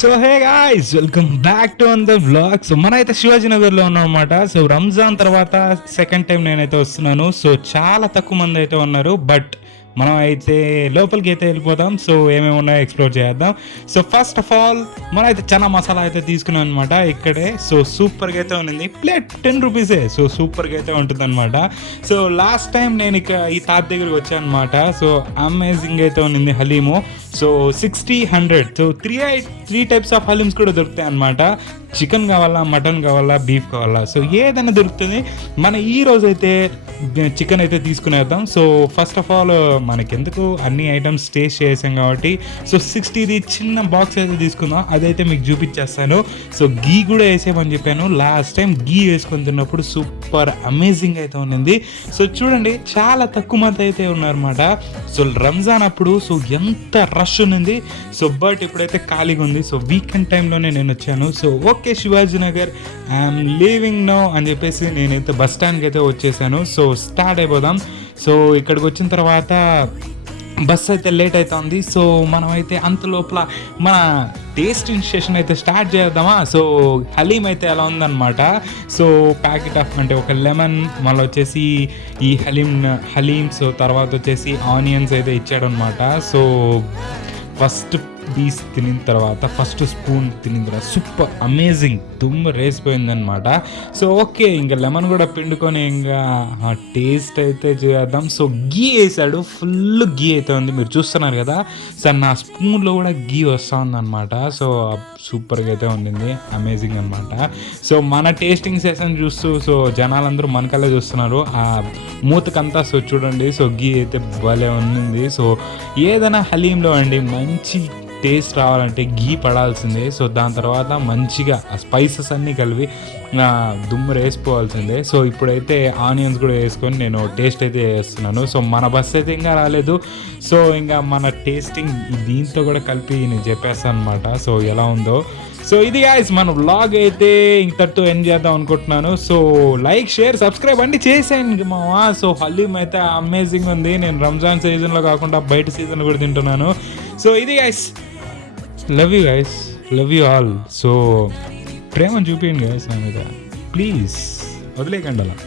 So hey guys, welcome back to the vlog. So మనమైతే శివాజీ నగర్లో ఉన్నాం అనమాట. సో రంజాన్ తర్వాత సెకండ్ టైం నేనైతే వస్తున్నాను. సో చాలా తక్కువ మంది అయితే ఉన్నారు, బట్ మనం అయితే లోపలికి అయితే వెళ్ళిపోదాం. సో ఏమేమి ఉన్నాయో ఎక్స్ప్లోర్ చేద్దాం. సో ఫస్ట్ ఆఫ్ ఆల్ మనం అయితే చనా మసాలా అయితే తీసుకున్నాం అనమాట ఇక్కడే. సో సూపర్గా అయితే ఉంది, ప్లేట్ 10 రూపీసే. సో సూపర్గా అయితే ఉంటుంది అనమాట. సో లాస్ట్ టైం నేను ఇక ఈ తాత దగ్గరికి వచ్చాను అనమాట. సో అమేజింగ్ అయితే ఉంది haleem. So 60-100. So three types of haleems కూడా దొరుకుతాయి అనమాట. చికెన్ కావాలా, మటన్ కావాలా, బీఫ్ కావాలా, సో ఏదైనా దొరుకుతుంది. మన ఈ రోజు అయితే చికెన్ అయితే తీసుకునేద్దాం. సో ఫస్ట్ ఆఫ్ ఆల్ మనకెందుకు అన్ని ఐటమ్స్ టేస్ట్ చేసాం కాబట్టి సో 60ది చిన్న బాక్స్ అయితే తీసుకుందాం, అదైతే మీకు చూపించేస్తాను. సో గీ కూడా వేసేయమని చెప్పాను లాస్ట్ టైం. గీ వేసుకొని తిన్నప్పుడు సూపర్ అమేజింగ్ అయితే ఉన్నింది. సో చూడండి, చాలా తక్కువ మంది అయితే ఉన్నారన్నమాట. సో రంజాన్ అప్పుడు సో ఎంత రష్ ఉన్నింది. సో బట్ ఇప్పుడైతే ఖాళీగా ఉంది. సో వీకెండ్ టైంలోనే నేను వచ్చాను. So okay Shivaji Nagar I'm leaving now అని చెప్పేసి నేనైతే బస్ స్టాండ్కి అయితే వచ్చేసాను. సో స్టార్ట్ అయిపోదాం. సో ఇక్కడికి వచ్చిన తర్వాత బస్ అయితే లేట్ అవుతుంది. సో మనమైతే అంత లోపల మన టేస్టింగ్ స్టేషన్ అయితే స్టార్ట్ చేద్దామా. సో హలీం అయితే ఎలా ఉందన్నమాట. సో ప్యాకెట్ ఆఫ్ అంటే ఒక లెమన్, మళ్ళీ వచ్చేసి ఈ హలీం సో తర్వాత వచ్చేసి ఆనియన్స్ అయితే ఇచ్చాడనమాట. సో ఫస్ట్ పీస్ తినిన తర్వాత, ఫస్ట్ స్పూన్ తినిన తర్వాత సూపర్ అమేజింగ్ తుమ్మ రేసిపోయిందనమాట. సో ఓకే, ఇంకా లెమన్ కూడా పిండుకొని ఇంకా టేస్ట్ అయితే చేద్దాం. సో గీ వేసాడు, ఫుల్ గీ అయితే ఉంది, మీరు చూస్తున్నారు కదా. సార్ నా స్పూన్లో కూడా గీ వస్తూ ఉందన్నమాట. సో సూపర్గా అయితే ఉండింది, అమేజింగ్ అనమాట. సో మన టేస్టింగ్ సెషన్ చూస్తూ సో జనాలందరూ మనకల్లే చూస్తున్నారు ఆ మూతకంతా. సో చూడండి, సో గీ అయితే భలే ఉంది. సో ఏదైనా హలీంలో అండి మంచి టేస్ట్ రావాలంటే గీ పడాల్సిందే. సో దాని తర్వాత మంచిగా ఆ స్పైసెస్ అన్నీ కలిపి దుమ్ము వేసుకోవాల్సిందే. సో ఇప్పుడైతే ఆనియన్స్ కూడా వేసుకొని నేను టేస్ట్ అయితే చేస్తున్నాను. సో మన బస్ అయితే ఇంకా రాలేదు. సో ఇంకా మన టేస్టింగ్ దీంతో కూడా కలిపి నేను చెప్పేస్తాను అనమాట. సో ఎలా ఉందో. సో ఇది గాయ్స్ మన వ్లాగ్ అయితే ఇంతటితో ఎండ్ చేద్దాం అనుకుంటున్నాను. సో లైక్, షేర్, సబ్స్క్రైబ్ అన్నీ చేసేయండి మావా. సో హలీం అయితే అమేజింగ్ ఉంది. నేను రంజాన్ సీజన్లో కాకుండా బయట సీజన్ కూడా తింటున్నాను. సో ఇది guys, love you guys, love you all. So ప్రేమను చూపించండి గైస్ నా మీద, ప్లీజ్ వదిలేకండి అలా.